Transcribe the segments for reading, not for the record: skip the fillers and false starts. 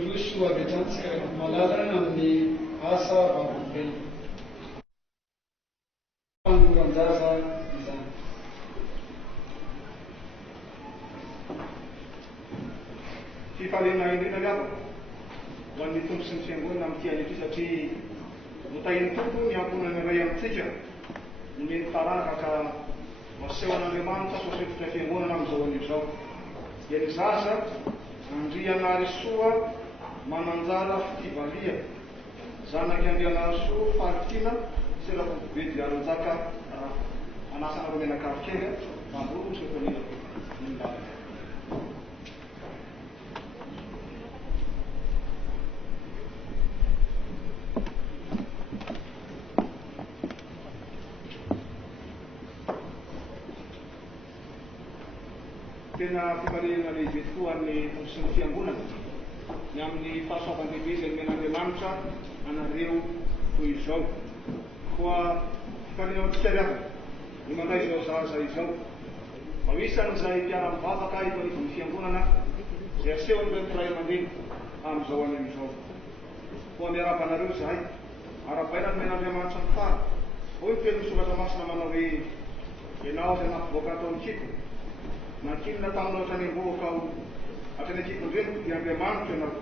Rosoa betantsika malalana amin'ny asa vavolobelona. Fanoran-jaza izany. Fifalena indrindra miavaka ho an'ny tombo sy ny fiangonana amin'ny tian'ity satria notahin'ny tompo ny amponany iray amintsika no mety taranaka ka maseho an'Andriamanitra soasofotra fiangonana amin'izao an'izao. Dia ny zaza Andrianarisoa Mananjara Fitivalia, zanaky Andrianarisoa Faritina Selafobe Diaronjaka anasana ro menakavokely mamboro sy efanila nindala. Tena fivalena lehibe tokoa ny sy ny fiangonana ny amin'ny fahasoavan-dehibe izay men'Andriamanitra anareo toy izao. Koa fivalena antsika riavana ny mandray izao zaza izao mba isan'izay mpiara-mivavaka ivan'ivan'ny fiangonana izay asehon'ireo mpiray aman-dreny amin'izao any amin'izao. Koa miarabanareo zahay arabaina ny men'Andriamanitra ny fara. Hoy ny teny soratra masina manao hoe ianao izay nampivoaka atao nikiko na kinona taminao hatrany am-boaka aho hatrany akikondreniko dia Andriamanitra ianao.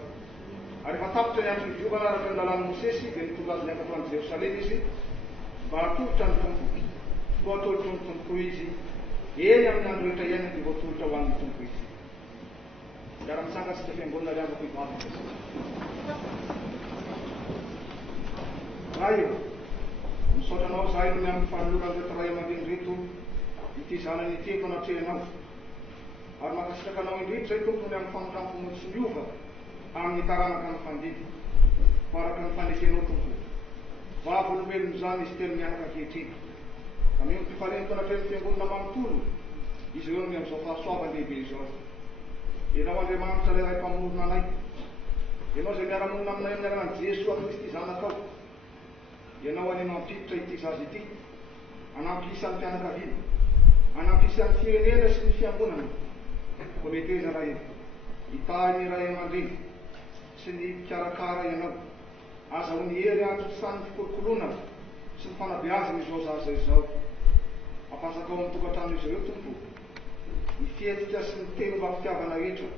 Ary efa tapitra ny andro nidiovana araka ny lalàn'i Mosesy dia nitonga azy niakatra any Jerosalema izy mba hatolotra ny tompo. Koa atolotra ny tompo izy eny amin'ny andro rehetra iaina dia voatolotra ho an'ny tompo izy. Miara-misangatsika fiangonana riavako hivavaka. Raio, misaotra anao zahay no amin'ny fanoloran'ireo ray aman-dreny reto ity zanany ity eto anatrehanao. Ary makasitraka anao indrindra zay tompony amin'ny fanontanifonao tsy miova amin'ny taranaka ny fandidy maraka ny fanekenao tompo. Vavolobelona izany izy telo mianaka ankehitriny. Ka mino mpifarento anatrehan'ny fiangonana manontolo izy ireo amin'izao fahasoavan-dehibe izao. Ianao Andriamanitra ilay ray mpamorona anay, ianao izay miara-monina aminay amin'ny aranan'i Jesosy Kristy zanakao, ianao anenao ampiditra ity zaza ity, anampy isan'ny mpianakaviana, anampy isan'ny firenena sy ny fiangonana. Koa meteza raha iny, hitahy ny ray aman-dreny sy ny mpikarakara ianao, azahoany hery antotsany fikolokoloana sy ny fanabeazana izao zaza izao. Ampasaka ao amin'ny tokantrano izy ireo tompo, ny fietika sy ny teny mampitiavana rehetra.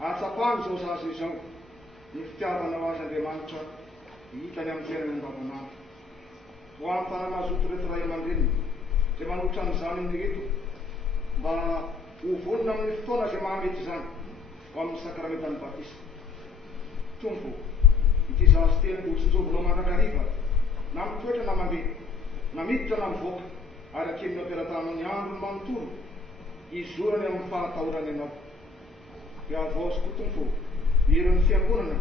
Atsapany izao zaza izao, ny fitiavanao azy Andriamanitra hitany amin'ny toerana andavanandro. Ho amin'ny fanamazoto reto ray aman-dreny izay manotra ny zanany reto mba ho vonona amin'ny fotoana izay mahamety izany ho amin'ny sakramentan'ny batisa. Tompo, ity zaza teny mbola tsy njovinao mandrakariva na mitoetra na mandeha, na miditra na mivoaka, ary akeminao ampelantanao ny andro ny manontolo izorany amin'ny fahatahorany ianao. Dia avaozy koa tompo herin'ny fiangonana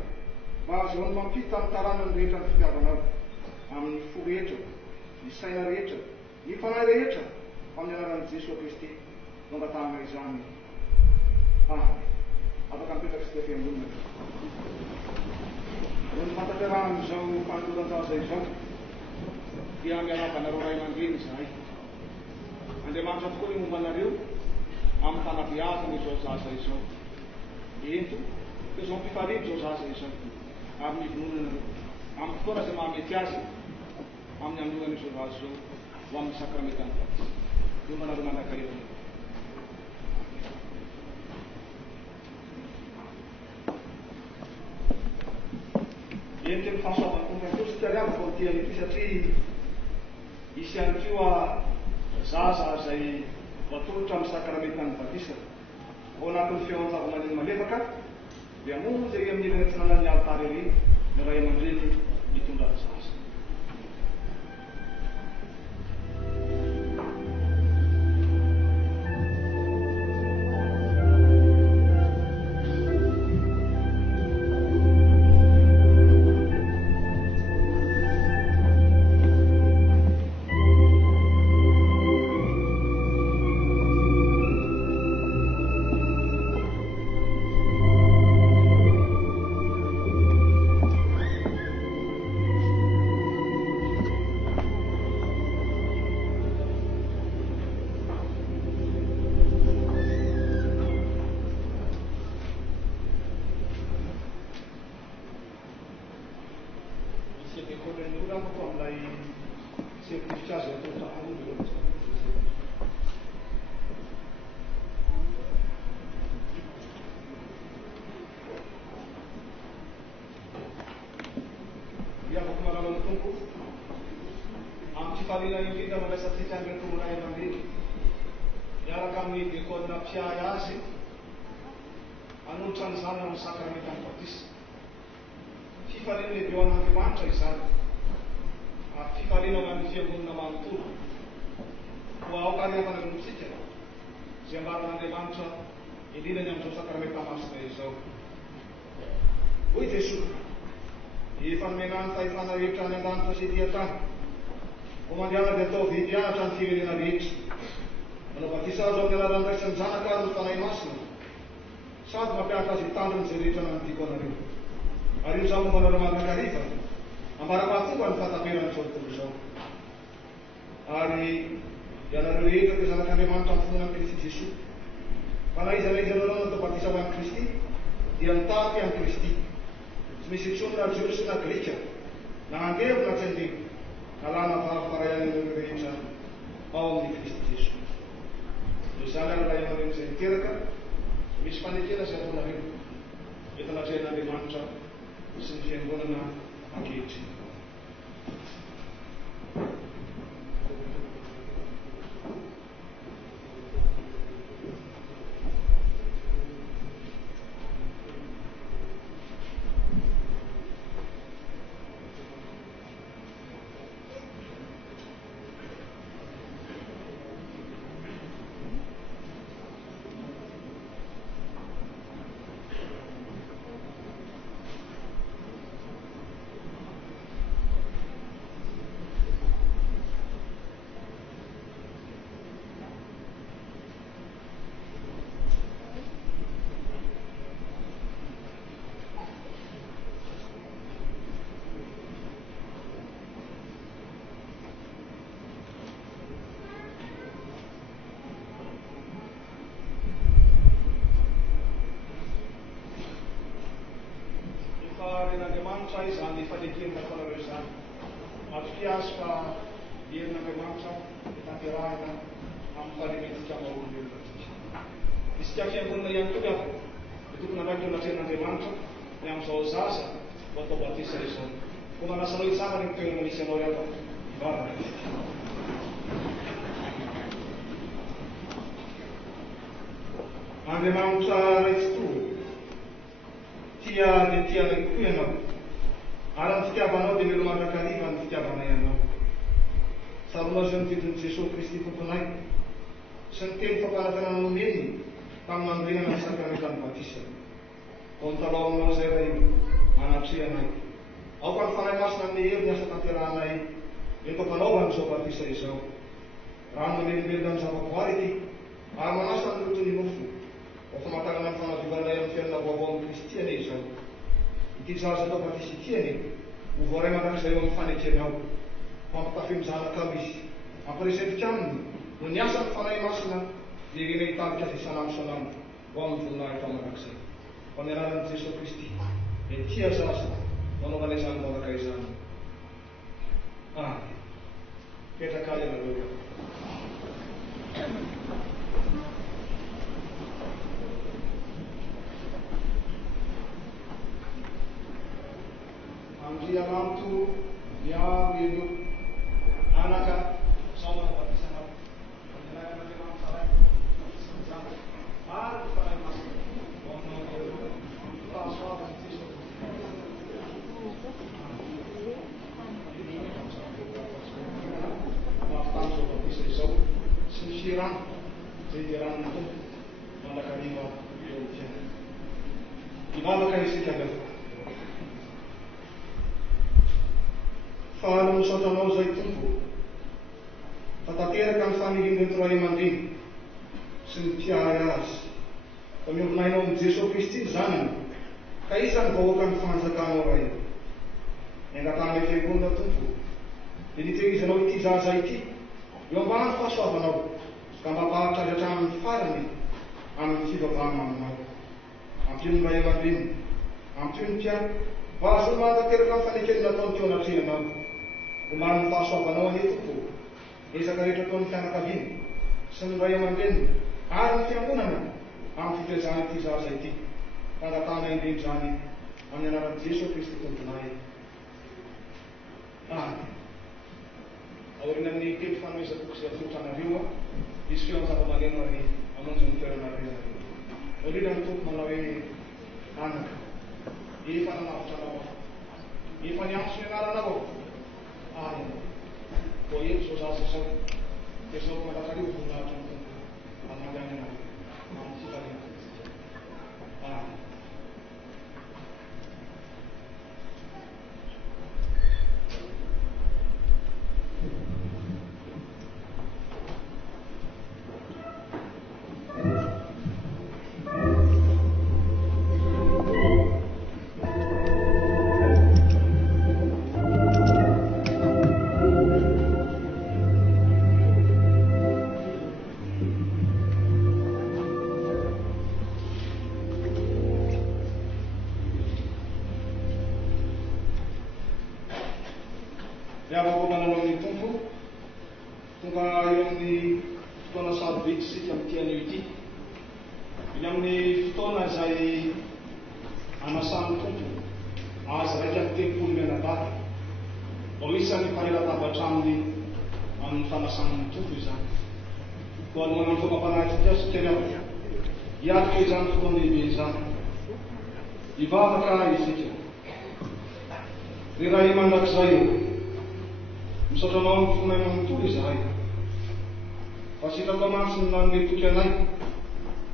mba azahoany mampita amin'ny taranany rehetra ny fitiavanao amin'ny fo rehetra, ny saina rehetra, ny fanahy rehetra amin'ny anaran'i Jesosy Kristy no angatahana izany. Afaka mipetraka sy fiangonana. Noho ny fantanterahana izao fanoloran-jaza izao dia miarabanareo ray aman-dreny zahay. Andriamanitra tokoa ny momba anareo amin'ny fanabeazana izao zaza izao. Ento, dia izao mpifarity izao zaza izao amin'ny vononana amin'ny fotoana izay mahamety azy amin'ny anoloana izao zaza izao ho amin'ny sakramentan'ny batisa. Io manareo mandrakariva. Eny teny fahasoavany tompo ihany koa sy tiariavako amin'ny tian'ity satria isy ihany koa zaza izay voatolotra amin'ny sakramentan'ny batisa ao anatin'ny fiaonjava-maneno malefaka dia moa izay amin'ny ilana tsy nanan'ny altara ery ny ray aman-dreny mitondra zaza. indrindra mandraisantsika andreto ray aman-dreny miaraka amin'ny diakonina mpiay azy hanolotra ny zanany amin'ny sakramenta ny batisa. Fifaliana lehibe ho an'Andriamanitra izany ary fifaliana ho an'ny fiangonana manontolo ho aoka hariavana amintsika izay ambaran'Andriamanitra indrindrany amin'izao sakramenta masina izao. Hoy Jesosy, efa nomenany fahefana rehetra any an-danitra sy ety an-tany, ho mandeana dia atao vety anatra ny firenena rehetra, manao batisa azy amin'ny alalan'ny Ray sy ny Zanaka ary ny fanahy masina, sady mampianatra azy hitandriny izay rehetra nanodiko anareo. Ary io zao mombanareo mandrakariva, ambara-pahatonga ny fahataperana izao tontolo izao. Ary ianareo rehetra dia zanak'Andriamanitra amin'ny fononan'i Kristy Jesosy. Fa na iza ianareo natao batisa ho an'i Kristy, dia mitapy an'i Kristy. Tsy misy intsony na Jiosy sy na Grika, na andevo na tsy andevo, na lahy na vavy fa ray anareo rehetra ao amin'ny Kristy Jesosy. Izany ary ray aman'ireny izay miteraka, misy fanekena izay ataonareo entina atrehan'Andriamanitra sy ny fiangonana ankehitriny. Ren'Andriamanitra izany fanekena nataonareo izany. Matoky azy fa herin'Andriamanitra tanterahina amin'ny fanementsika maha-olombelona atsika. Isika fiangonana ihany koa avy dia tokony andraikitra natrehan'Andriamanitra ny amin'izao zaza ho atao batisa izao. Ko manasanao hitsangana ny toerana misy anao ihany hivavaka. Andriamanitra ray tokoa, tia dia tianay koa ianao, ary ny fitiavanao dia melo mandrakariva ny fitiavanay ianao. Tsaronao izay nitidin'i Jesosy Kristy tomponay sy ny teny fampanantenana nomeny tamin'ny nanorenana ny sakramentany batisa. Ho nitalao aminao izay ray anatrehanay. Aoka ny fanahy masina amin'ny hery ny asa tanterahanay ento ampanaovan'izao batisa izao. Rano mamelombelona amin'ny zavaboary ity, ary manasa ny lotony nofo, ho famantarana ny fanadiovanay amin'ny fiainana vaovao amin'ny Kristy ane izao. Ity zaza atao batisa ity ane, ho voaray mandrakizay eo amin'ny fanekenao, mampitafy zanaka ao izy, ampiresetika aminy, no ny asa ny fanahy masina dia ireny hitarika azy isan'andro isan'andro ho amin'ny voninahitra mandrakizay. Fa amin'ny anaran'i Jesosy Kristy, dia tia zaza manaovana izany manaraka izany. Petraka ianareo. Andriamanto miaro elo anaka sao manabatisa anao. Andriamanitra ray sy ny Zanaka ary ny fanahy masina ho aminao elo fahasoavany Jesosy. Mahafitan'izao batisa izao sy ny firana izay dia ranony tompo mandrakariva eo amin'ny fiainana. Hivavaka isika avy. Fa misaotra anao izay tompo, fa tanteraka ny familian'reto ray aman-dreny sy ny mpiary azy, fa miombinainao amin'i Jesosy Kristy zanany, ka isan'ny vahoaka ny fanjakanao ray. Niangatana fiangonana tompo, dia nitehirizanao ity zaza ity eo ambany fahasoavanao, ka mba hampaharitra azy hatramin'ny farany amin'ny fivavahana aminao. Ampio ny ray aman-dreny, ampio ny mpiary, mba azo mahatanteraka ny fanekeny nataony teo anatrehanao. Oman'ny fahasoavanao ane tompo, ezaka rehetra ataon'ny fianakaviany sy ny ray aman-dreny ary ny fiangonana amin'ny fitezana ity zaza ity. Fangatana indrindra izany amin'ny anaran'i Jesosy Kristy tomponay. aorian'ny telo fanomezako izay afotanareo izy feo zava-maneno ary amonjy ny toerana renareo. Indrindra ny tompo manao hoe anaka efa nanavitra anao aho, efa niantso ny anaranao aho, ary vao eto zao zaza zao dia zao mandrakarivo voninahitra ny tompo amangany anareo amin'ny fitarena. Avako manao amin'ny tompo tonga eo amin'ny fotoana sarobidy sika amin'ity anio ity. Iny amin'ny fotoana izay anasan'ny tompo azy raika amin'ny telopolo menadata, vao isan'ny mpareladavatra aminy amin'ny fanasan'ny tompo izany. Koa ny manao famampanahitrika azy teriavaka hiatrika izany fotoana lehibe izany. Hivavaka isika ry ray mandrakizay eo. Misotranao amin'ny fonay manontolo izahay, fa sitrako amantsy ny nanome toky anay,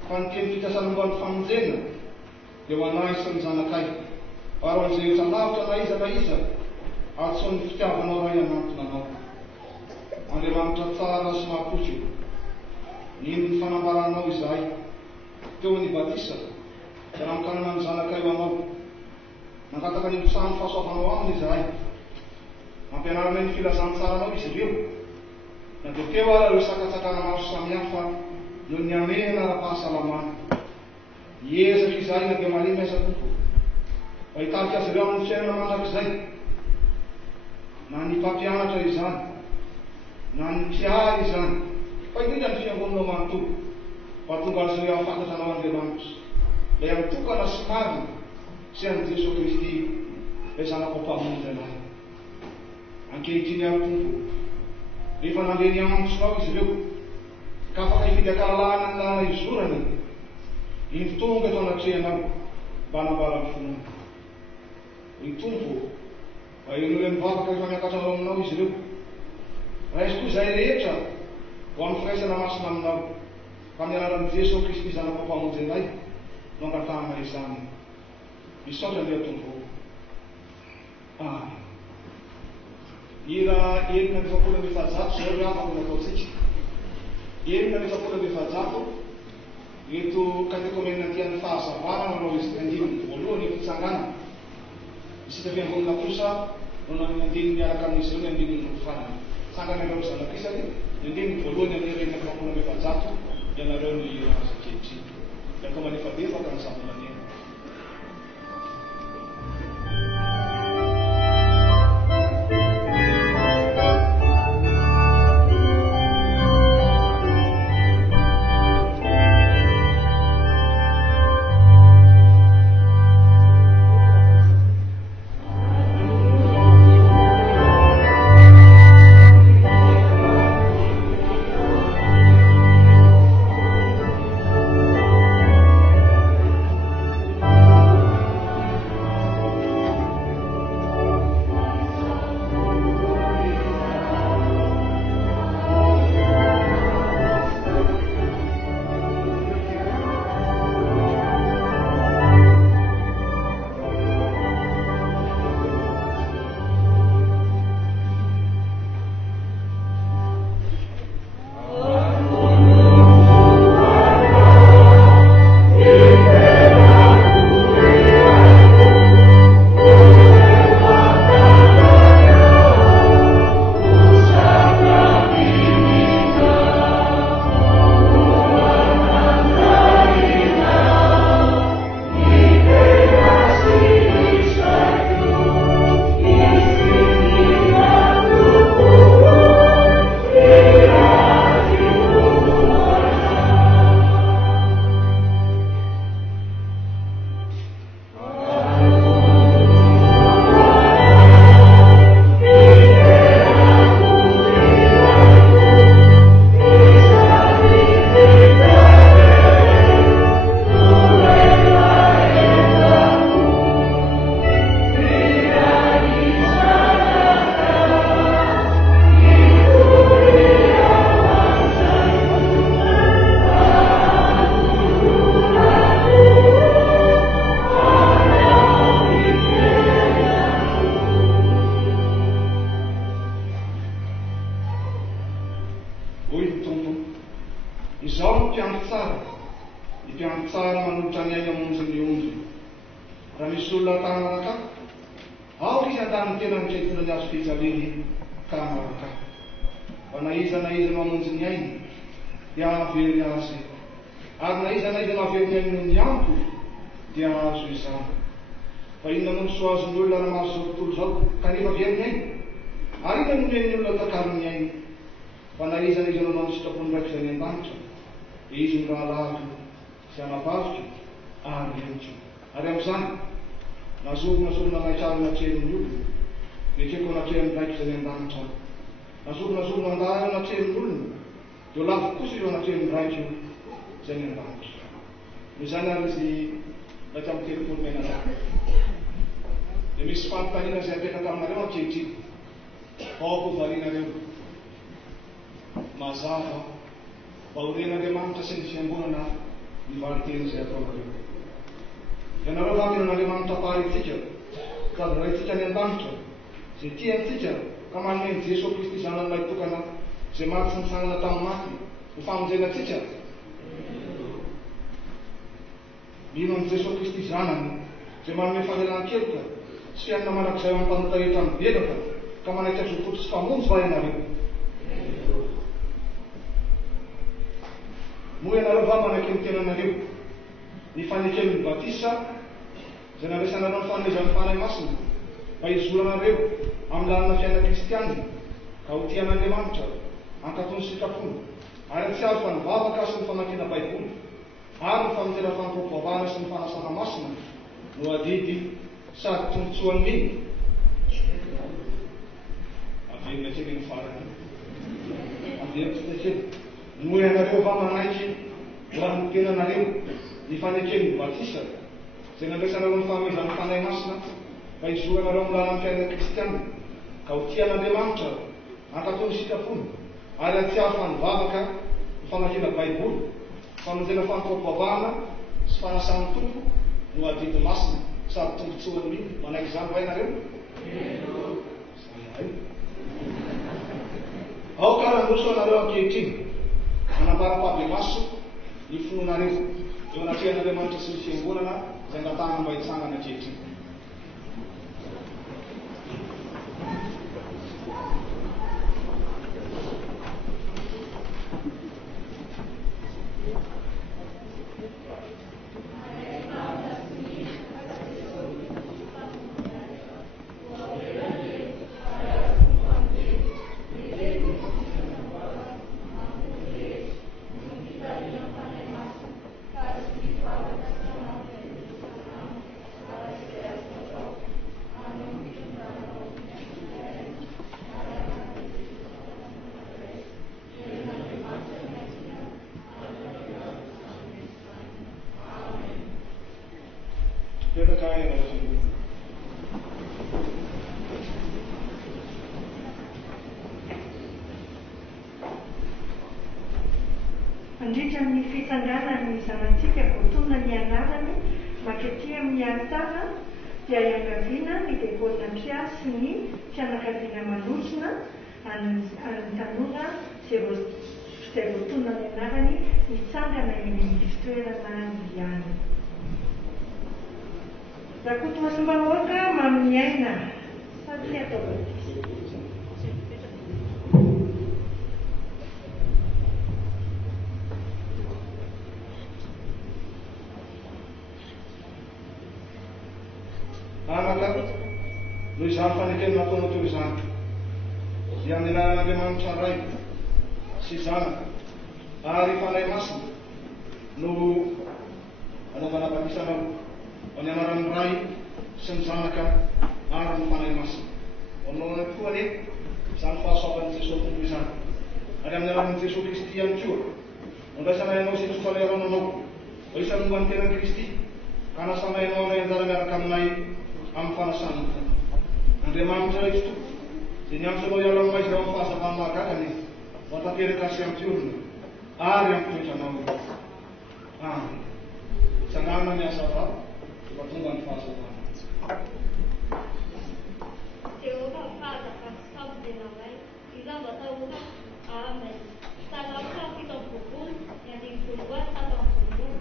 fa ny teny fikasana momba ny famonjena dia ho anay sy ny zanakay, ary an'izay rehetra lavitra na iza na iza, atsoa ny fitiavanao ray anantona anao. Andriamanitra tsara sy mahapotsy nino ny fanambaranao izahay teo ny batisa dia namokanana ny zanakay ho anao, nangataka ny mpisahany fahasoavanao aminy izahay, mampianarana ny filazantsaranao izy ireo, na dia teo ara ireo sakatsakana maro samihafa noho ny amena ara-pahasalamana. Hiezaka izahay na dia malemy aiza tompo mba hitarika azy ireo amin'ny fiainana mandrakizay, na ny mpampianatra izany, na ny mpiary izany, fa indrindra ny fiangonanao manontolo, mba tonga azy ireo afantatra anao Andriamanitra, ilay mitokana sy marina sy an'i Jesosy Kristy ilay zanako mpamonjy anay. Ankehitriny amin'ny tompo, rehefa nandeha ny antsonao izy ireo ka afaka hifidy akalalahana ny lalana izorany, iny tonga eto anatrehanao mba hanambara ny fonao. Ny tompo mba ian'olona mivavaka rehefa miakatra anao aminao izy ireo, raha izy koa izay rehetra ho amin'ny firaisana masina aminao, ka amin'ny anaran'i Jesosy Kristy zanako mpamonjy anay no angatahana izany. Misaotra ilay tompo. Ira enina ny efapolo amby efajato zao ry afako nataontsika. Enina ny efapolo amby efajato eto katekomenina tian'ny fahazavana manao izy andininy voalohany eto fitsangana. Isika fiangonana kosa no nandininy miaraka amin'izy ireo ny andininy farany. Tsangana ianareo zanak'isany, ny andininy voalohany amin'ny enina efapolo amby efajato ianareo ny ira kehitriny. Iako manefadefaka ny zava-maneno. mpiandry tsara manolotra ny aina amonjy ny onjy. Raha misy olona tahanaraka ao izy andany tena nitretona ny azo fijaliny ka anaraka. Fa na iza mamonjy ny ainy dia avery azy, ary na iza avery ny ainy ny anto dia azo izany. Fa inona no so azony olona raha mahazo zao tontolo zao kanefa avery ny ainy? Ary inona no men'ny olona takarony ainy? Fa na iza manao ny sitrapony raiky izay ny an-danitra, dia izy no rahalahatra sy anavavitra ary hevitra. Ary amin'izany nazorona nahitrarina hatrehin'ny olona, miekeko natrehin'ny raiky izay ny an-danitra. Nazorona andahana natrehin'ny olona, dia lavo kosa eo natrehin'ny raiky izay ny an-danitra. Noho izany ary izy raika amin'ny telopolo menazany. Dia misy fanontaniana izay apetaka aminareo ankehitriny. Aoko varianareo mazava vahoren'Andriamanitra sy ny fiangonana ny valiteny izay ataonareo. Ianareo vakinan'Andriamanitra paharentsika tadiraintsika ny an-danitra izay tiantsika ka manome Jesosy Kristy zanany maitokana izay maty sy nitsangana tamin'ny maty ho famonjenantsika. Mino an' Jesosy Kristy zanany izay manome fanelan-keloka sy fiainana manak'izay amin'ny mpanota rehetra mibebaka ka manaitra zototo sy famonjy va ianareo. Moa ianareo va manaiky ny tenanareo ny faneken'ny batisa izay naresanareo ny fanomezan'ny fanahy masina mba hizoranareo amin'ny lalana fiaina kristianina ka ho tian'Andriamanitra ankatony sikapony, ary antsiaro fa ny vavaka sy ny famakiana baiboly ary ny famonjena fampiompivavahana sy ny fanasana masina no adidy sady tombotsoan'ny miny. Averina kely ny farany. Averina kely. Moa ianareo va manaiky ho amin'ny tenanareo ny faneken'ny batisa izay nandraisanareo ny fanomezan'ny fanahy masina mba hizoranareo amin'ny lalana fiainana kristianina ka ho tian'Andriamanitra ankatony sikapony, ary antsiaro fa ny vavaka ny famakiana baiboly, famonjena fampiompivavahana sy fanasan'ny tompo no adidy masina sady tombotsoan'ny miny. Manaiky izany va ianareo? Ao ka randroso anareo ankehitriny manambara-pabe maso ny fononareo eo anatrehan'Andriamanitra sy ny fiangonana izay ngatahana mba hitsangana ankehitriny. Mandritra amin'ny fitsanganan'ny zanantsika voatona ny anarany makety amin'ny altara dia iangaviana ny devolina mpiasy ny fianakaviana manotrona any tanora izay voatona ny anarany mitsangana eny amin'ny fitoerana ihany. Rakoto masombahoaka mamin'ny aina sady atao batisa. Anaka noho izany fanekeny nataona teo izany dia amin'ny anaran'Andriamanitra ray sy zanaka ary fanahy masina no anaovana batisanao amin'ny anaran'ny ray sy ny zanaka ary ny fanahy masina. Anaovana koa ane izany fahasoavan'i Jesosy tontolo izany, ary amin'ny anaran'i Jesosy Kristy ihany koa andraisana ianao sy tsofa lerananao ho isan'ny momba ny tenan'i Kristy ka nasana ianao anay anjara miaraka aminay amin'ny fanasany fo. Andriamanitra ray tokoa izay niantsoanao iala amin'ny maizina amin'ny fahazavany mahagagany ho atateraka sy ampiorina ary ampitoetranao. Amen. Tsanganana ny asa va mba tonga ny fahazavana. Jehovah Father, fahazavainay izany ataona amen. Salama kita bubun yang dibuat atau bubun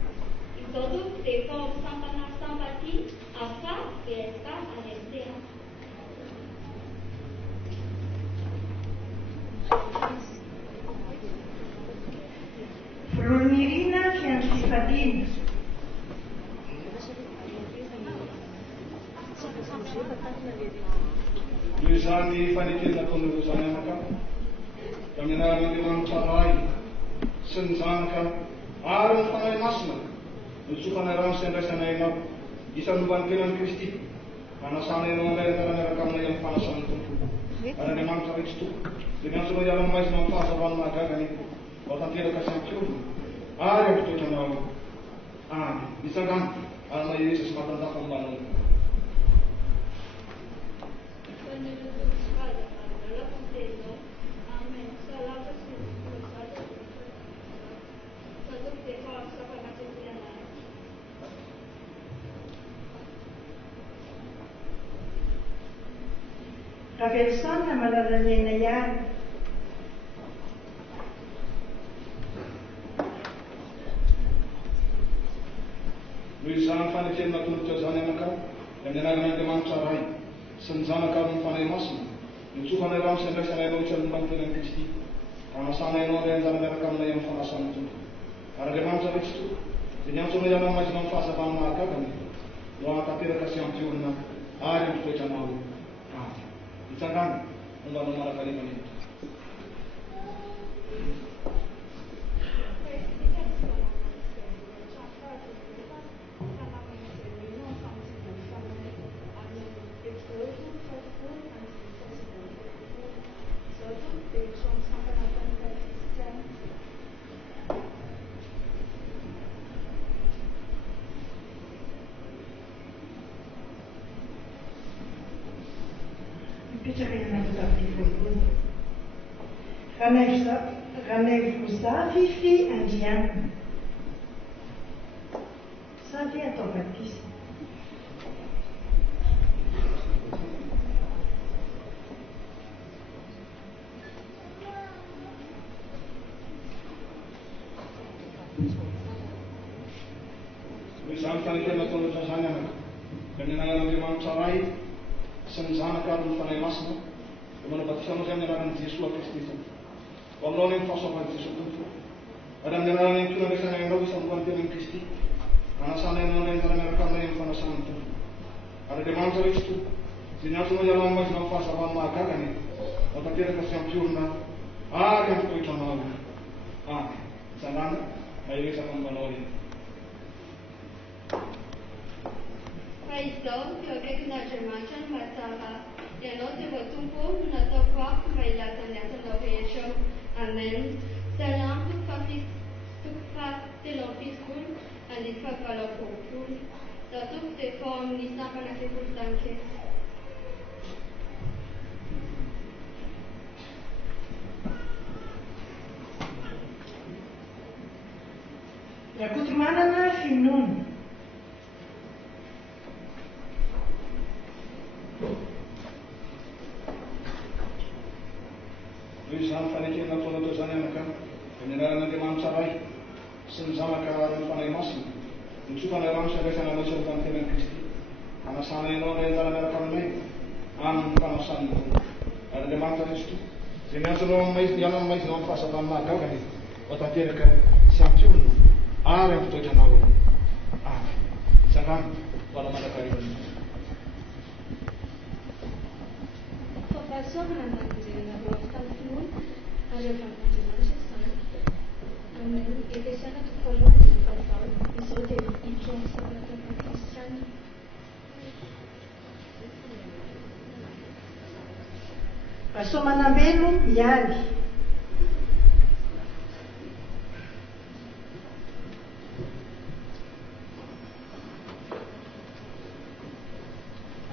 fifampiana. Noho izany fanekena ataon'ireo zany anaka da amin'ny anaran'Andriamanitra ray sy ny zanaka ary ny fanahy masina notsofanay rano sy andraisanay ianao isan'ny momba ny tenan'i Kristy hanasana ianao andrayana miaraka aminay amin'ny fanasan'ny tompo ary Andriamanitra rehetra toko dia miantsonao hiala ny maizina amin'ny fahazavany mahagagany mba tanteraka sy ampiorona ary ampitoetranao any nitsangana ary mahiresa sy mahatanjaka ambanao. Ravelosana malalanena ihany. Noho izany fanekena natonotra zany anaka da amin'ny anaran'Andriamanitra ray sy ny zanaka amin'ny fanahy masina notsofanay rano sy andraisanay ianao isan'ny momba ny tenan'i Kristy hanasana ianao indray anjara miaraka aminay amin'ny fanasan'ny tompo ary Andriamanitra rehetra toko dia niantsonao hiala maizina amin'ny fahazavany mahagagany no hahatanteraka sy ampiorona ary ampitoetranao any nitsangana mombanao marakarevany. Ranevozavy andriana sady atao batisa. Izany fanekena nataonatra zany anaka da amin'ny anaran'Andriamanitra ray sy ny zanaka ary ny fanahy masina da manao batisanao zay amin'ny anaran'i Jesoa Kristy tompo ho aminao ny fahasoavan'i Jesoa tompo ary amin'ny anaran'ny antony andraisanay ianao isan'ny momba ny tenan'i Kristy hanasana ianao indray anjara miaraka aminay amin'ny fanasan'ny tompo ary Andriamanitra rehetra toko izay niantsonao hiala ny maizina amin'ny fahazavany mahagagany mba tanteraka sy ampiorona ary ampitoetranao any nitsangana mahiresaka mombanao reny. Fa izao teo akaikin'Andriamanitra no mazava ianao teo Tompo no nataoko afo mba hilaza ny asanao rehetra. Amen. Psalm toko fahatelo amby fitopolo andiny fahavalo amby roapolo. Zaho toko dia vao amin'ny sampana sekoly tankety. Rakotomanana finoana. Noho izany fanekena nataonao zany anaka amin'ny anaran'Andriamanitra ray sy ny zanaka ary ny fanahy masina notsofanay rano sy andraisana anao isan'ny momba ny tenan'i Kristy hanasana ianao indray anjara miaraka aminay amin'ny fanasan'ny tompo ary Andriamanitra rehetra toko izay niantsonao hiala ny maizina amin'ny fahazavany mahagagany mba tanteraka sy ampiorona ary ampitoetranao any nitsangana mbanao mandrakarevany. Fahasoavana manodidina ireo fanontaniana ary avan'Andriamanitra izany. Amen. Efesiana toko voalohany andiny fahavalo. Izao dia hiditra amin'ny sampana kristiana. Pasomanambelo mialy.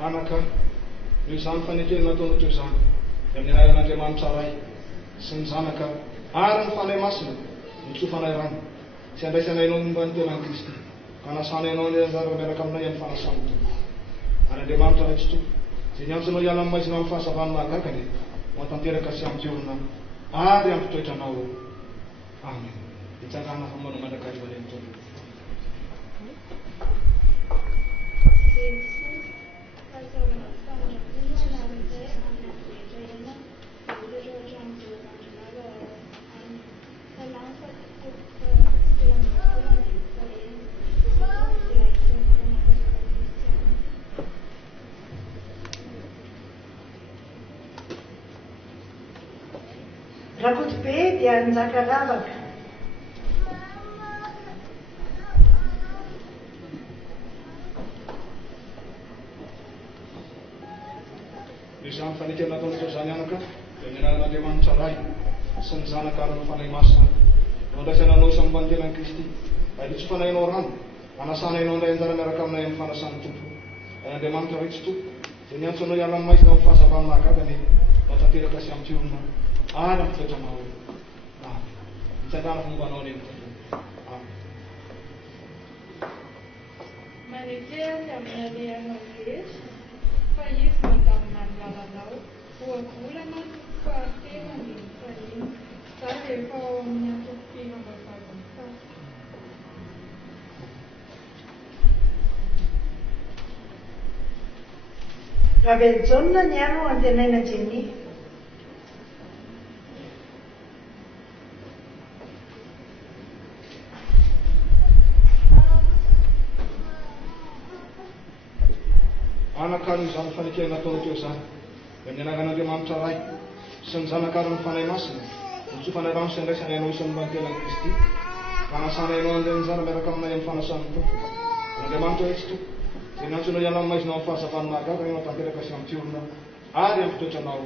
Anaka noho izany fanekena nataonao teo zany da amin'ny anaran'Andriamanitra ray sy ny zanaka ary ny fanahy masina notsofanay rano sy andraisanay ianao momba ny tenan'i Kristy hanasana ianao ny anjara miaraka aminay amin'ny fanasan'ny tompo ary Andriamanitra rehetra toko izay niantsonao hiala ny maizina amin'ny fahazavany mahagagany mba tanteraka sy ampiorona ary ampitoetranao any nitsangana fa manao mandrakarevany amin'ny tompo. Rakotobe dia anjaka lavaka. Izany fanekena ataonao izany anaka dia ny anaran'Andriamanitra ray sy ny zanaka ary ny fanahy masina no andraisananao isan'ny mpanitelan'i Kristy ahitsy fanahinao rano anasana ianao indray anjara miaraka aminay amin'ny fanasan'ny tompo Andriamanitra ray tsy tompo dia ny antsoanao iala ny maizina amin'ny fahasavan'ny mahagagany mba tanteraka sy amin'ny tiorona ary amin'ny fitoetranao mitsangana fombanao any amin'ny tompo Manekely amin'ny alehanao rehetra fa izy mandamina ny lalanao voavolana fahatelo ambin'ny fahiny za rehefa ao amin'ny antoko-piravavazany tany. Raveljaona ny aro antenaina Jenny. Anakaro izany fanekena ataonao teo izany dia amin'ny anaran'Andriamanitra ray sy ny zanakaro ny fanahy masina nitsofana rano sy andraisana ianao isan'ny mpanitelan'i Kristy fanasana ianao andeha anjara miaraka aminay amin'ny fanasan'ny tompo Andriamanitra ray tsy tompo dia ny antsoanao iala ny maizina amin'ny fahasavan'ny mahagaga ianao tanteraka sy amin'ny tiorona ary amin'ny fitoetranao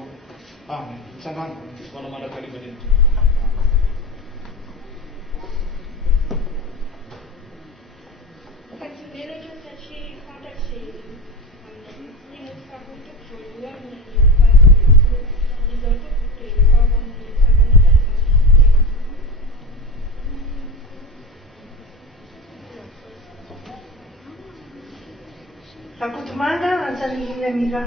amen. Mitsangana manao mandrakariva ny Fantsimelatra satria fantatry amin'ny faharotoka voalohany ny faharotoka izao toko dia efa ao amin'ny fananatany Rakotomanga antsanilina mira.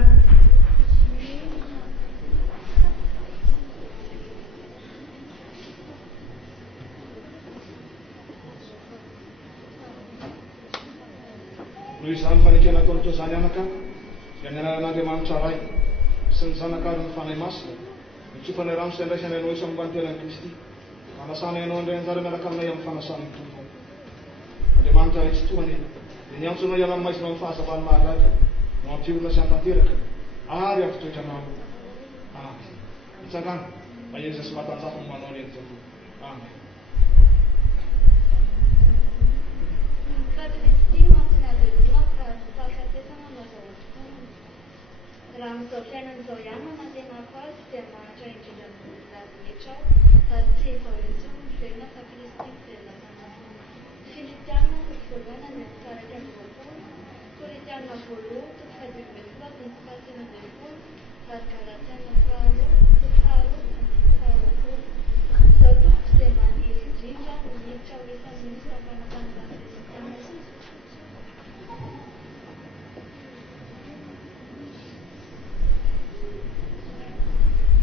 Noho izany fanekena ataonao teo izany anaka dia ny anaran'Andriamanitra ray sy ny zanakaro ny fanahy masina nitsofana rano sy andraisana ianao isan'ny mpanitelan'i Kristy fanasana ianao indray anjara miaraka aminay amin'ny fanasan'ny tompo Andriamanitra ray tsy tohany dia ny antsoanao iala ny maizina amin'ny fahasavan'ny mahagaga no ampiorona sy antanteraka ary amin'ny fitoetranao amen. Mitsangana maheza sy matanjafa ny manao ny tompo amen. Raha amin'izao fiainan'izao ihany manantenako azy dia mahantra indrindra ny rehetra ary tsy izao intsony ny velona fa Kristy ny velona sanasana. Filitiana ny voalohany ny tsaraika amin'ny roapolo, Koritiana voalohany toko fadimy ambin'ny folo ny fahatelo ambin'ny folo ary Galatiana faharoa toko faharoa ambin'ny faharoapolo. Izao toko dia maniry indrindra ny hiditra ho isan'ny ministra fanantanjahantena Kristiana.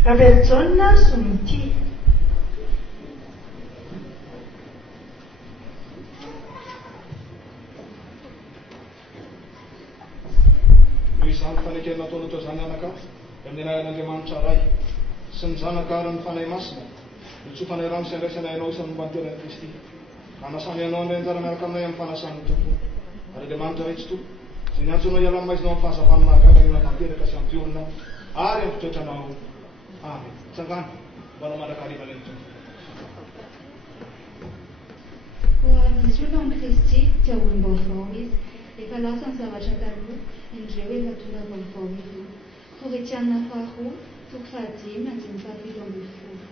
Raveljaona Somity. Noho izany fanekena ataonao teo izany anaka dia amin'ny anaran'Andriamanitra ray sy ny zanakaro ny fanahy masina nitsofana rano sy andraisana ianao isan'ny mpanitelan'i Kristy fanasana ianao indray anjara miaraka aminay amin'ny fanasan'ny tompo ary Andriamanitra ray tsy tompo dia ny antsoanao iala ny maizina amin'ny fahasavan'ny mahagaga ianao tanteraka sy amin'ny tiorona ary amin'ny fitoetranao amen. Mitsangana manao mandrakariva ny tompo. Ho azy olona amin'ny Kristy dia olom-baovao izy efa lasa ny zavatra taloha indreo efa tonga vaovao izy. Koritiana faharoa toko fahadimy andin'ny fahafito ambin'ny folo.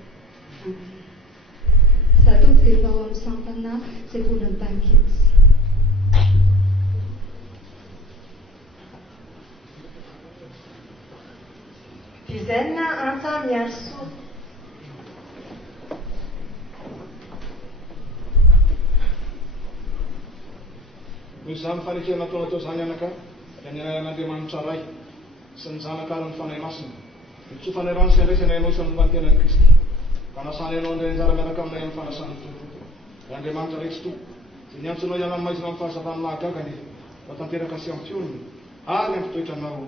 Za toko dia efa ao amin'ny sampana sekonin'ny tanketsy. Dizaine Anta Miarso. Noho izany fanekena ataonao teo izany anaka dia ny anaran'Andriamanitra ray sy ny zanakaro ny fanahy masina nitsofana rano sy andraisana ianao isan'ny mpanitelan'i Kristy fanasana ianao indray anjara miaraka aminay amin'ny fanasan'ny tompo dia Andriamanitra ray tsy tompo dia ny antsoanao iala ny maizina amin'ny fahasavan'ny mahagagany mba tanteraka sy amin'ny tiorona ary amin'ny fitoetranao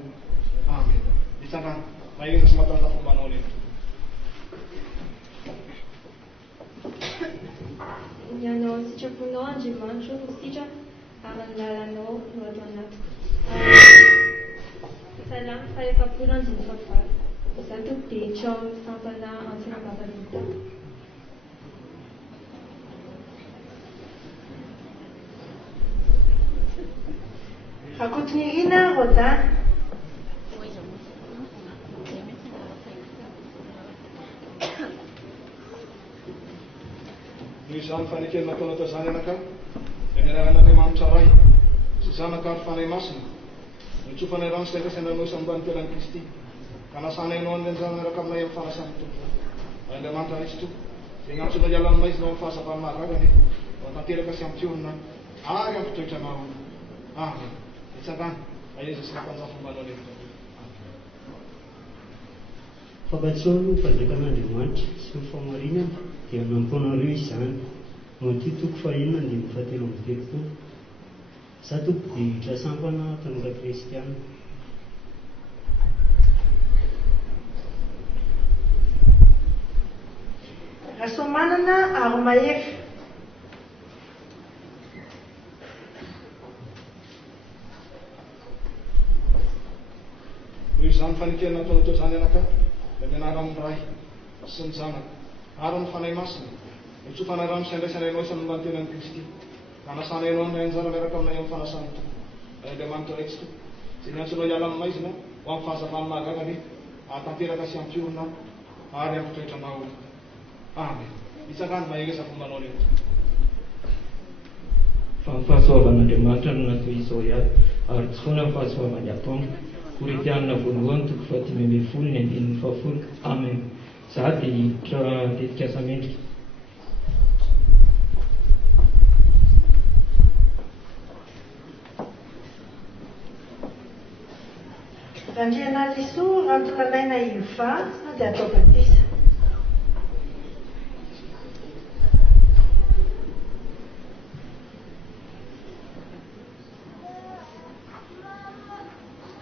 amen. Mitsangana maheza sy matanjafa fombanao ny Nianao ny sitraponao Andriamanitra no sitraka ary ny lalanao no atao anatiko. Salamy 5 andin'ny fahavalo. Zato dia John sampana antsinabavanita. Akotonyirina Roda. Noho izany fanekeny nataona tao izany anaka dia miaragan'Andriamanitra ray sy zanaka ary fanahy masina nitsofanay rano sy fiaindrasana anao isambany telan'i Kristy ka nasanay anao an'ny anjara miaraka aminay amin'ny fanasan'ny tompo. Andriamanitra rehetra tompoko dia gn'antsonao iala amin'ny maizina amin'ny fahasapany mahagagany mba tanteraka sy ampiorina ary ampitoetra anao. Amen. Itsangana aeza sy nampanjafo manao lehibe. Fampatsoro fanjakan'Andriamanitra sy ny famarinana dia namponareo izany no ty toko fahinana dia mifatelo amin'ny telopolo. Za toko dia hidra sampana tanora kristiana. Rasomanana Aromaefa. Noho izany fanekeny nataona tao izany anaka dia mianara amin'ny ray sy ny zanaka ary ny fanahy masina nitsofanay rano sy andraisanay anao isan'ny mbany telan'i Kristy ka nasanay anao amin'ny anjara miaraka aminay amin'ny fanasan'ny tompo. Andriamanitra rehetra tompoko izay niantsonao iala amin'ny maizina ho amin'ny fahazavany mahagagany ahatanteraka sy ampiorina ary ampitoetra anao. Amen. Itsangana maheresa fombanao lehibe. Fa ny fahasoavan'Andriamanitra no natao izao ihany ary tsy foana ny fahasoavany ataona. Koritianina voalohany toko 5:10. Amen. Za dia hiditra tetika samendrika. Randriana Lisoa rantokalaina Iova dia atao batisa.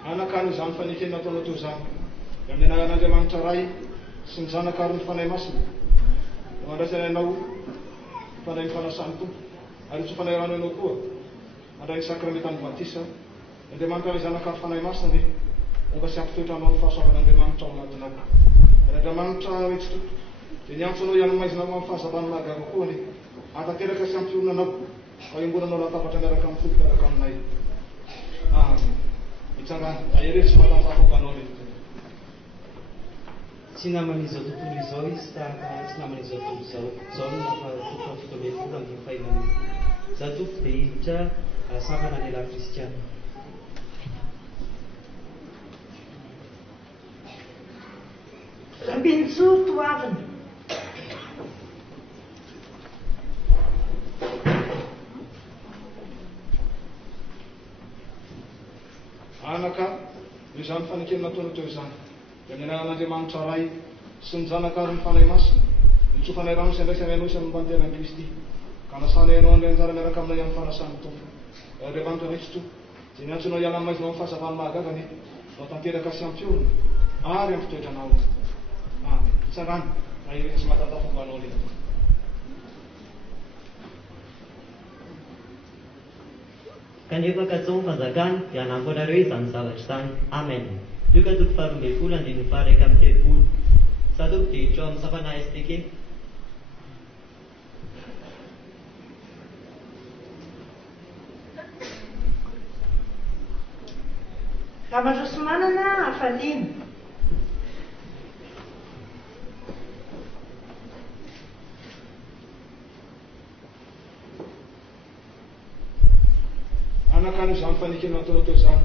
Anakany izany fanekeny nataona tao izany dia amin'ny anaran'Andriamanitra ray sy ny zanaka ary ny fanahy masina no andraisanay anao fanahy fanasany tompo ary itsofanay rano ianao koa mandray ny sakramentany batisa. Andriamanitra ray zanaka ary fanahy masina dia onga sy ampitoetra anao ny fahasoavan'Andriamanitra ao anatinao. Andriamanitra rehetra tompoko dia niantsonao ihany maizina amin'ny fahazavany mahagaga koa ny atanteraka sy ampiorina anao fa iomboranao latabatra miaraka amin'ny folo miaraka aminay. Amen. Itsangana aherery sy matanjafo ambanao lehibe. Tsy naman'izao tontolo izao izy tahaka tsy naman'izao tontolo izao no mahafahoka fitoamefolo amin'ny fahinana. Za tompo dia hiditra sampana lehilahy kristiana. Rampintsoa Toavina. Anaka noho izany fanekeny nataona tao izany dia amin'ny anaran'Andriamanitra ray sy ny zanaka ary ny fanahy masina nitsofanay rano sy andraisanay anao isan'ny mbany telan'i Kristy ka nasanay anao andray anjara miaraka aminay amin'ny fanasan'ny tompo. Andriamanitra rehetra tompoko izay niantsonao iala amin'ny maizina amin'ny fahazavany mahagagany no tanteraka sy ampiorina ary ampitoetra anao. Amen. Itsangana aheresa sy matanjafo ambanao lehibe. Kanefa katsoa fanjakana dia hanampy anareo izany zavatra izany. Amen. Luka toko 12:1-30. Za toko dia hiditra amin'ny sampana STK. Raman-drosomanana Afaliana. Anakany izany fanekeny nataona tao izany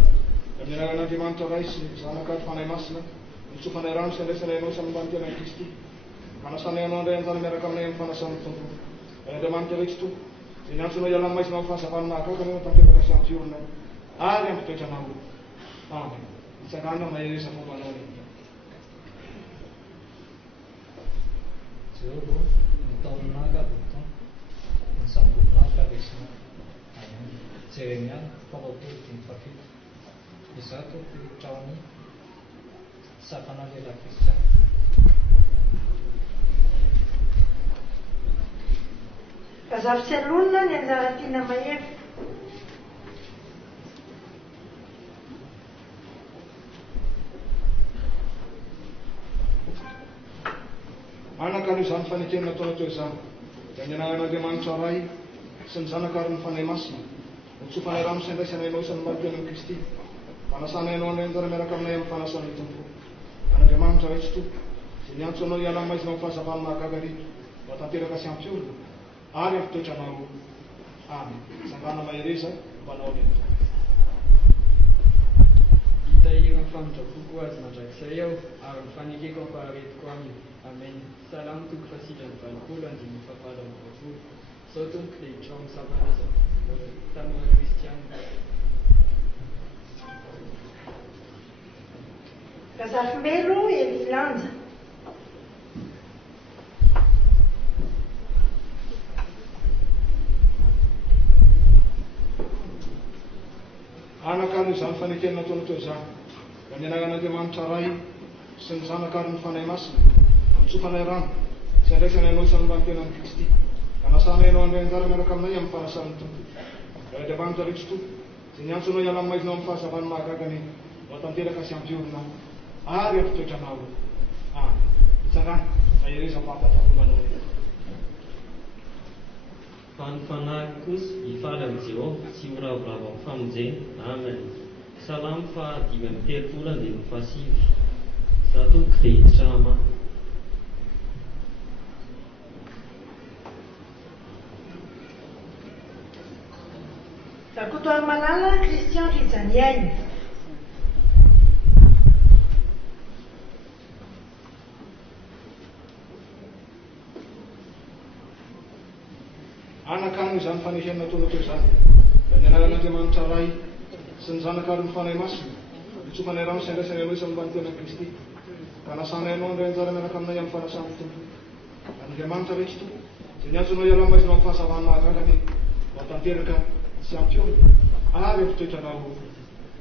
dia amin'ny anaran'Andriamanitra ray sy ny zanaka ary fanahy masina nitsofanay rano sy andraisanay anao isan'ny mbany telan'i Kristy manasanay anao andray anjara miaraka aminay amin'ny fanasan'ny tompo. Andriamanitra rehetra tompoko izay niantsonao iala amin'ny maizina amin'ny fahazavany mahagagany tanteraka sy ampiorina ary ampitoetra anao. Amen. Itsangana maheresa fombanao lehibe. Jehova nitaonaka bouton nisambolinaka resina Jeremia 17:7. Izato trany sapana lehilahy kristiana. Mazavy alonina ny anjara tiana mahery. io izany fanekena nataona teo izany dia ny anagnan'Andriamanitra ray sy ny zanaka ary ny fanahy masina notsofanay rano sy andraisana ianao isan'ny mari-piainan'i Kristy fanasana ianao andray anjara miaraka aminay amin'ny fanasan'ny Tompo an'Andriamanitra ray tsy topo izay niantso anao hiala maizina amin'ny fahazavany mahagaga rehetra mba tanteraka sy ampiorina ary ampitoetranao. Amen. Sangana mahereza mbanao leto. Hitahiry famindrapoko azy mandrakizay aho ary mifanekeko ampaharetiko aminy. Amen. Salamo toko fasitrany valopolo andimy fapalo amby roapolo. Sao tompoko dia hitrao amin'ny sampana tanora kristianina. Gazafimelo Elilanja. Anaka no izany fanekena nataona teo izany da ny anagnan'Andriamanitra ray sy ny zanaka ary ny fanahy masina notsofanay rano sy andraisana ianao isan'ny mari-piainan'i Kristy fanasana ianao andray anjara miaraka aminay amin'ny fanasan'ny Tompo Andriamanitra ray tsy topo izay niantso anao hiala maizinao amin'ny fahazavany mahagagany mba tanteraka sy ampiorina ary ampitoetranao. Amen. Itsangana mahereza mpampatafombanao leto. Fanifanahy kosa hifaly amin'ny Jehovah tsy ho ravoravo amin'ny famonjena. Amen. Salamo fa 5:30 andiny fahasivy. Za tompoko dia hiditra ama. Rakotoary malala Christian Rijaniaina. Anakano izany fanekena nataona teo izany da ny anagnan'Andriamanitra ray sy ny zanaka ary ny fanahy masina nitsofanay rano sy andraisana ianao isan'ny mari-piainan'i Kristy fanasana ianao andray anjara miaraka aminay amin'ny fanasan'ny Tompo Andriamanitra ray tsy topo izay niantso anao hiala maizinao amin'ny fahazavany mahagagany mba tanteraka sy ampiorina ary ampitoetranao.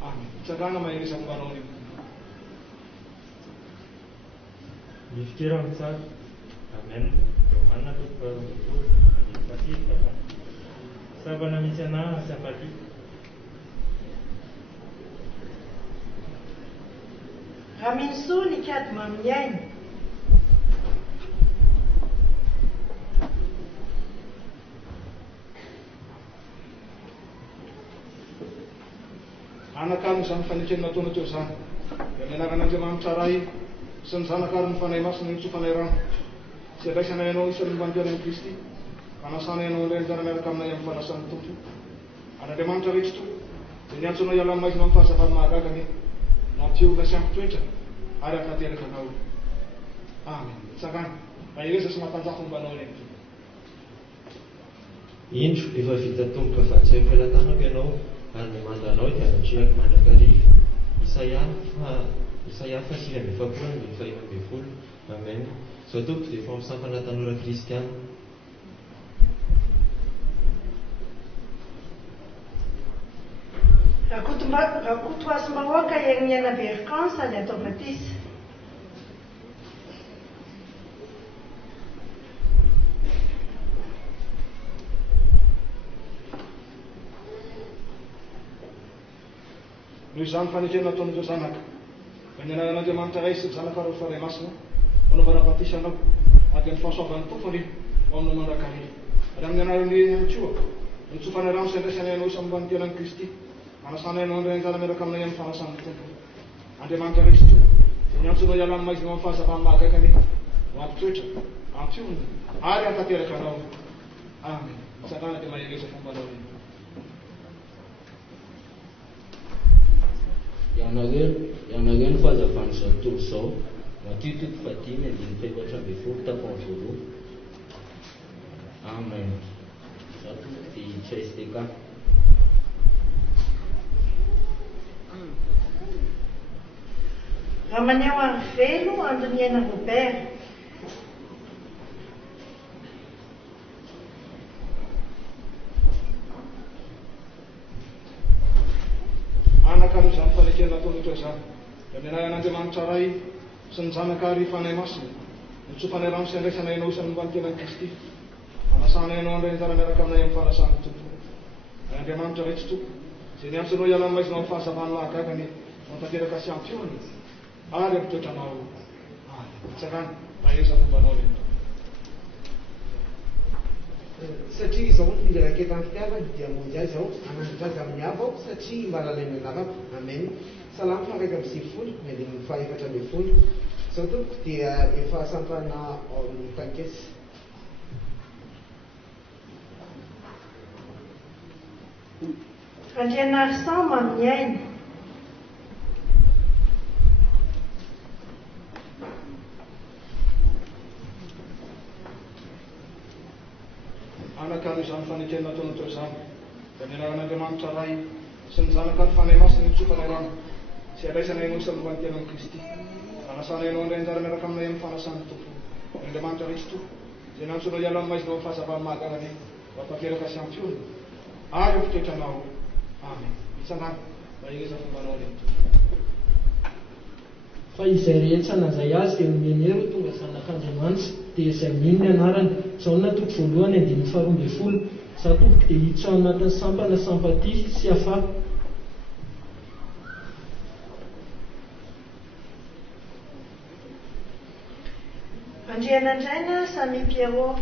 Amen. Itsangana mahereza fombanao leto. Mifiterana tsara. Amen. Romana toko roapolo andiny fahasivy sabana misy anahy sy ampaliako. Raminsoa nikady mamiaina. Anakano izany fanekena nataona teo izany da ny anagnan'Andriamanitra ray sy ny zanaka ary ny fanahy masina nitsofanay rano sy andraisana ianao isan'ny mari-piainan'i Kristy fanasana ianao andray anjara miaraka aminay amin'ny fanasan'ny Tompo an'Andriamanitra ray tsy topo izay niantso anao hiala maizina amin'ny fahazavany mahagagany mampiorina sy ampitoetra ary ampateraka anao. Amen. Itsangana mahereza sy matanjaha fombanao leto. Indro efa vita tomboka fa tsy am-pelantanako ianao ary ny mandanao dia anatrehako mandrakariva. Isaia fa 9:7 andiny fahefambinifolo. Amen. Zao tompoko dia efa misampana tanora kristianina. Rakoto Asmahoaka Yermiana Berkansa ny atao batisa. Noho izany fanekena nataona teo zanaka da ny anagnan'Andriamanitra ray sy ny zanaka ary ny fanahy masina manaovana batisa anao ady ny fahasoavan'ny tompony ho aminao mandrakariva ary amin'ny anaran'ny antsoa nitsofanay rano sy andraisana ianao isan'ny mari-piainan'i Kristy manasana ianao andray anjara miaraka aminay amin'ny fanasan'ny Tompo Andriamanitra ray tsy topo izay niantso anao hiala maizinao amin'ny fahazavany mahagagany mampitoetra ampiorina ary ampateraka anao. Amen. Itsangana dia mahereza fombanao leto. Ianareo ny fahazavany izao tontolo izao Matio toko 10:14 tapany 1. Amen. Za tompoko dia hiditra STK. Ramaneo Arvelo Andoniana Robert. Anakano izany fanekena nataona teo izany da ny anagnan'Andriamanitra ray sy ny zanaka ary fanahy masina nitsofanay rano sy andraisana ianao isan'ny mari-piainan'i Kristy fanasana ianao andray anjara miaraka aminay amin'ny fanasan'ny Tompo Andriamanitra ray tsy topo izay niantso anao hiala maizina amin'ny fahazavany mahagagany mantanteraka sy ampiorina ary ampitoetranao. Itsangana mahereza fombanao leto. satria izao findraketa amin'ny fitiavany dia monjy azy ao anandraza amin'ny hafa ao satria mba lalaina narako. Amen. Salamo faraika amin'ny sivifolo ny andininy fahaefatra ambin'ny folo. Izao tompoko dia efa sampana ao amin'ny tankesy. Andrianarsan amin'ny aina. Anakany izany fanekena nataony tao izany dia ny anaran'Andriamanitra ray sy ny zanaka ny fanahy masina nitsofana rano sy adraisana ianao isa momba ny tenan'i Kristy anasana ianao indray anjara miaraka aminay amin'ny fanasan'ny tompo ny Andriamanitra ray tsy to izay nantsonao hiala amin'ny maizina amin'ny fahazavany mahagaga ny mampateraka sy ampiona ary eo fitoetranao. Amen. Mitsangana mba iza fombanao reny. Fa izay rehetra nazay azy dia nomenero tonga zanak'Andriamanitra dia izay mino ny anarany. Jaona toko voalohany andininy faharoa ambin'ny folo. Izaho tompoko dia hiditra ao anatin'ny sampana sampatia sy hafa. Andrianandraina Samy Pierrot.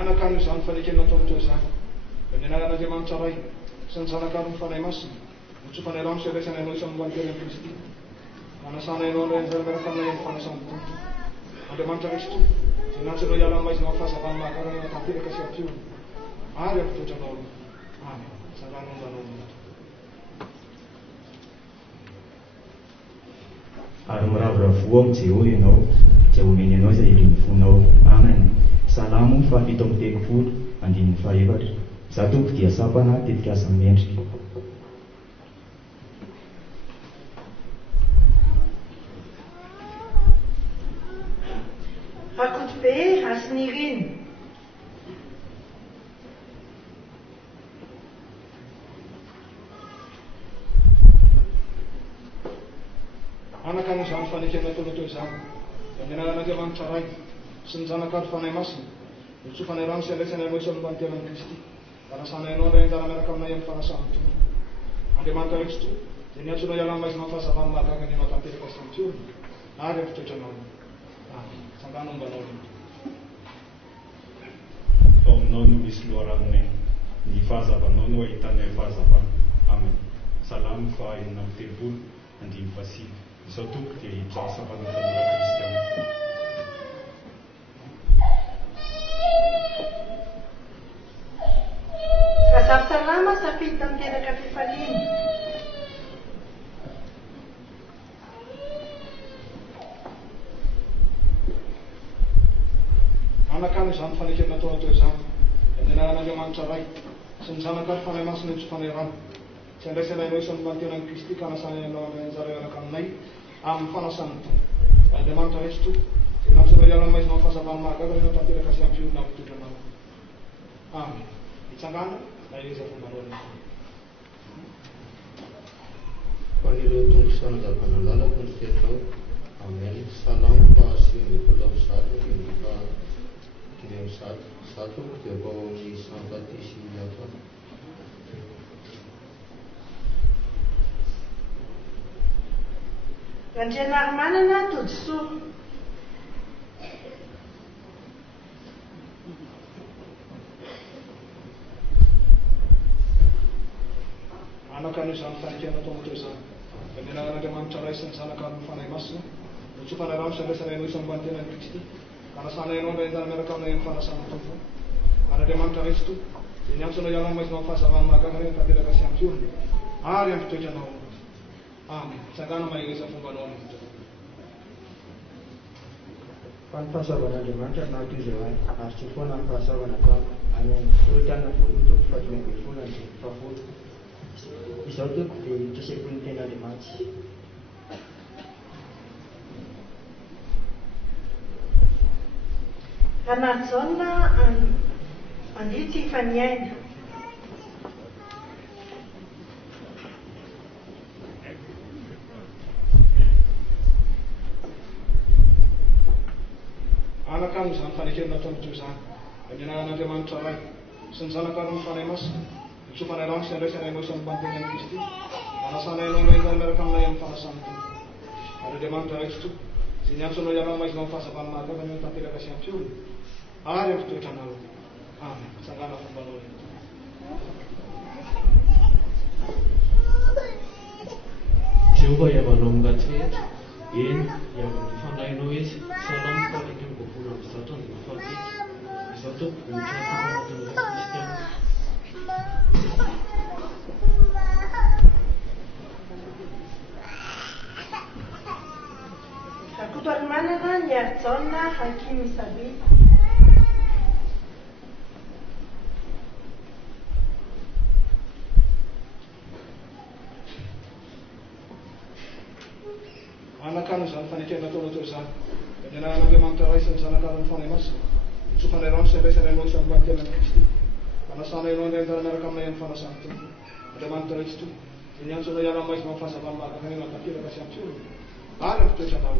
Anakany izany fanekena nataony tao izany dia ny anaran'Andriamanitra ray sy ny zanakany ny fanahy masina nitsofanay rano sy adraisana ianao isa momba ny tenan'i Kristy manasana ianao indray anjara miaraka aminay amin'ny fanasan'ny tompo. Andriamanitra ray sy to izay nantsonao hiala amin'ny maizina amin'ny fahazavany mahagaga ny matanteraka sy ampiona ary ampitoetranao. Amen. Sanganao mbanao mety. Ary miravoravo amin'ny Jehovah ianao dia omeny ianao izay iliny fonao. Amen. Salamo fahafito amby telopolo andininy fahaefatra. Izaho tompoko dia sampana tetika asa mendrika. Rakotobe Asiniriny. Anakany izany fanekena nataony tao izany dia ny anaran'Andriamanitra ray sy ny zanakany fanahy masina nitsofanay rano sy andraisana ianao isa momba ny tenan'i Kristy manasana ianao indray anjara miaraka aminay amin'ny fanasan'ny tompo. Andriamanitra ray tsy to izay niantsonao hiala amin'ny maizina amin'ny fahazavany mahagaga ny matanteraka sy ampiona ary ampitoetranao. Amen. Sanganao mbanao reny. Fa aminao no misy loharanonay ny fahazavanao no ahitanay fahazavana. Amen. Salamo fahaenina amby telopolo andininy fahasivy. Izaho tompoko dia hiditra sampana tanora kristiana. Azafy salama safidy tamiteraka fifaliana. Anakany izany fanekena nataony tao izany dia ny anaran'Andriamanitra ray sy ny zanakany fanahy masina nitsofanay rano sy andraisana ianao isa momba ny tenan'i Kristy ka anasana ianao anjara miaraka aminay amin'ny fanasan'ny tompo. Andriamanitra ray tsy to izay nantsonao hiala amin'ny maizina amin'ny fahazavany mahagaga ny matanteraka sy ampiona ampitoetranao. Amen. Mitsangana na iza fombanao reny. Fanireo tongo sanazavana lalako ny fiainao. Amen. Salamo fahasivy ambin'ny folo amby zato andininy fahadimy amby zato. Izaho tompoko dia mbao amin'ny sampatia sy hafa. Andrianary manana tojosoa. Anakany izany fanekena nataony tao izany dia ny anaran'Andriamanitra ray sy ny zanakany ny fanahy masina nitsofanay rano sy andraisana ianao isa momba ny tenan'i Kristy manasana ianao indray anjara miaraka aminay amin'ny fanasan'ny tompo. Andriamanitra ray tsy to izay niantsonao hiala amin'ny maizina amin'ny fahazavany mahagaga ny matanteraka sy ampiona ary ampitoetranao. Amen. Sangana mahereza fombanao reny. Fa ny fahasoavan'Andriamanitra nato izy ray ary tsy foana ny fahasoavana tamiko. Amen. Torotanina voaloha toko fahatimy ambin'ny folo andininy fahafolo. Izaho tompoko dia hiditra sekoly ny ten'Andriamanitra. Anaty jaona anditsy ifaniaina. Anakany izany fanekena nataony tao izany dia ny anaran'Andriamanitra ray sy ny zanakany ny fanahy masina mitsofanay rano sy andraisana ianao isan'ny mpanoteny an'i Kristy manasana ianao indray zany miaraka aminay amin'ny fanasany tompo ary Andriamanitra raitra tompoko izay ny antso anao iara-maizinao amin'ny fahazavany mahagaga ny tanteraka sy ampiolona ary amin'ny toetranao. Amen. Tsangana fombanao. Jehovah iavanao mingatsehatra eny iavan'ny fanahinao izy salamo fahaky ny bofolo amin'ny zato ny fahaky izao tompoko mitraka anatin'ny kristiana. Rakoto manana ny Arjona Hakim Sabi. Anakano izany fanekena nataona teo izany dia niana'Andriamanitra raisany zanakaro ny fanahy masina mitsofanay rano sy andraisana ianao isan'ny mpanoteny Kristy manasana ianao indray anjara miaraka aminay amin'ny fanasany tompo. Andriamanitra raitra tompoko izay ny antso anao iara-maizinao amin'ny fahazavany mahagaga ny tanteraka sy ampiolona ary amin'ny toetranao.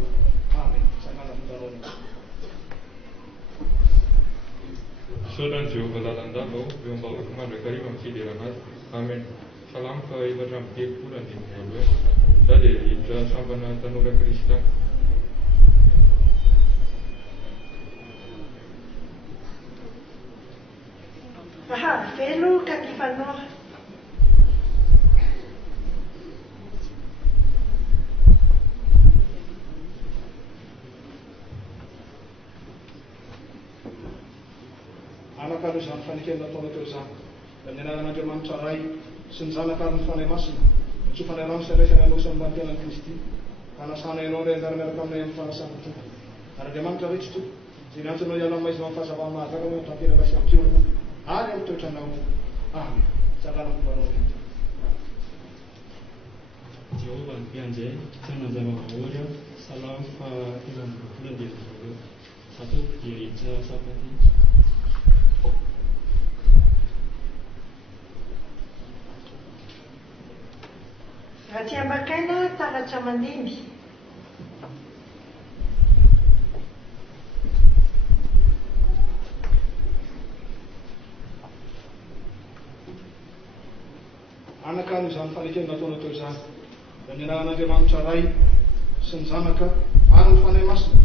Amen. Tsangana fombanao. Saudran Jehovah lalandava eo ambavaka mandro akariva amin'ny fiderana azy. Amen. Salamo fa efatra amby telopolo andimy voalohany. Za dia hiditra sambana tanora kristana. Velo Kakifanora. Anakaro izany fanekena nataona teo izany da ny anan'Andriamanitra ray sy ny zanakaro ny fanahy masina mitsofanay rano sy andraisana ianao isan'ny mpanoteny Kristy hanasana ianao indray anjara miaraka aminay amin'ny fanasany tompo. Ary Andriamanitra raitra tompoko izay ny antso anao iara-maizinao amin'ny fahazavany mahagaga ny tanteraka sy ampiolona ary amin'ny toetranao. Amen. Tsangana fombanao. Jehovah ny mpianjay tena zava-bahoaka salamo fa tena amin'ny bofolo dia voalohany atoko dia hiditra sapaty. Ratsiambakaina Taratra Mandimby. Anakano izany fanekena nataona teo izany da ny anan'Andriamanitra ray sy ny zanaka ary ny fanahy masina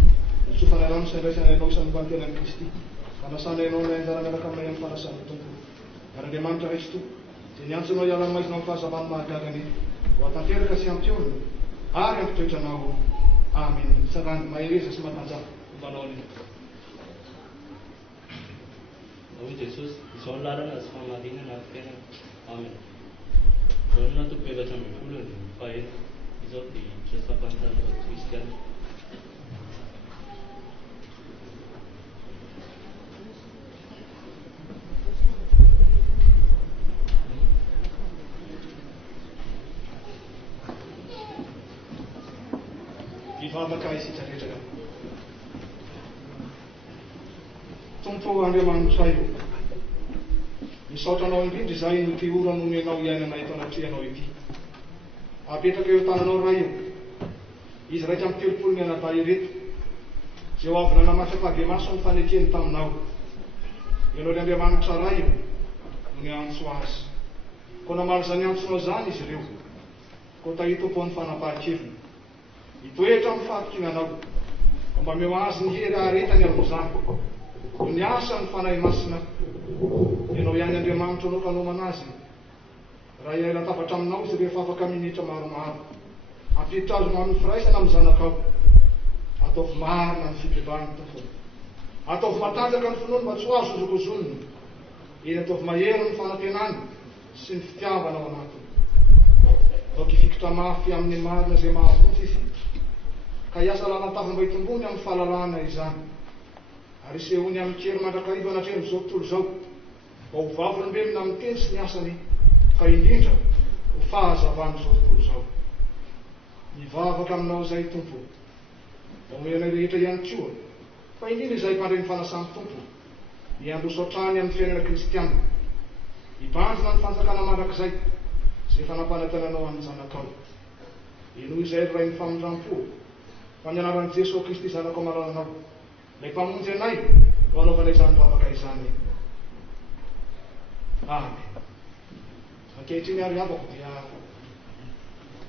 mitsofanay rano sy andraisana ianao isan'ny mpanoteny Kristy hanasana ianao indray anjara miaraka aminay amin'ny fanasany tompo. Ary Andriamanitra raitra tompoko izay ny antso anao iara-maizinao amin'ny fahazavany mahagagany ho tanteraka sy ampiolona ary amin'ny toetranao. Amen. Tsangana mahereza sy matanjaka fombanao ny. Ao Jesosy, izao lalana sy famarinana ary fiainana. Amen. Izao no natoko efatra amby folo ny fahaenina. Izao dia hiditra sampany tanora kristiana. Mivavaka isitsarehetra Tompo Andriamanitra io misaotranao indrindra izay ny fiora nohony ianao iainana eto anatrehanao ity. Apetraka eo tananao ray io izy raitra amin'ny telopolo ny anadahy ireto izay ho avy nanamatra fahagemaso ny fanekeny taminao. Ianao ny Andriamanitra ray io no ny antso azy koa namaly zany antsonao zany izy ireo koa tahitopo ny fanapahan-keviny hitoetra amin'ny fahakinanao mba meo azy ny hery aretany amin'izany no ny asa ny fanahy masina ianao ihany Andriamanitra anao fanomana azy raha iray latabatra aminao izy rehefa afaka minitra maromaro ampiditra azo amin'ny firaisana amin'ny zanakao ataovy marina ny fibebahany tompony ataovy matanjaka ny finoany mba tsy ho azo zokozonony eny ataovy mahery ny fanantenany sy ny fitiavana ao anatiny aoka ifikitra mafy amin'ny marina izay mahafotsy izy ka hiasa lanatavy mba hitombony amin'ny fahalalana izany ary isehony amin'ny kery mandrakariva anatrehany zao tontolo zao mba ho vavolombelona amin'ny teny sy ny asany ka indrindra ho fahazavany zao tontolo zao. Mivavaka aminao izay tompo mba omenay rehetra ihany koa fa indrindra izay mpandre ny fanasany tompo miandroso hatrany amin'ny fiainana kristiana hibanjina ny fanjakana mandrakizay izay fanampanantenanao amin'ny zanakao ino izay ray ny famindram-po fa ny anaran'i Jesosy Kristy zanako malalanao ilay mpamonjy anay ho anaovanay izany vavaka izany. Amen. ankehitriny ary avako dia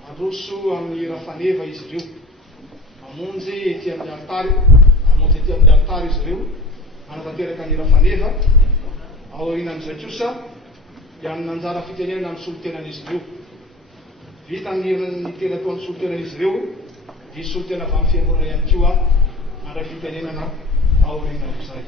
aroso amin'ny rafaneva izy ireo, amonjy ety amin'ny altary, amonjy ety amin'ny altary izy ireo, manatanteraka ny rafaneva. Aorianan'izay kosa dia amin'ny anjara fitenenana amin'ny solotenan'izy ireo. Vita ny tena tao amin'ny solotenan'izy ireo, dia solotena avy amin'ny fiangonana ihany koa mandray fitenenana aorianan'izay.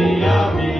Yahweh,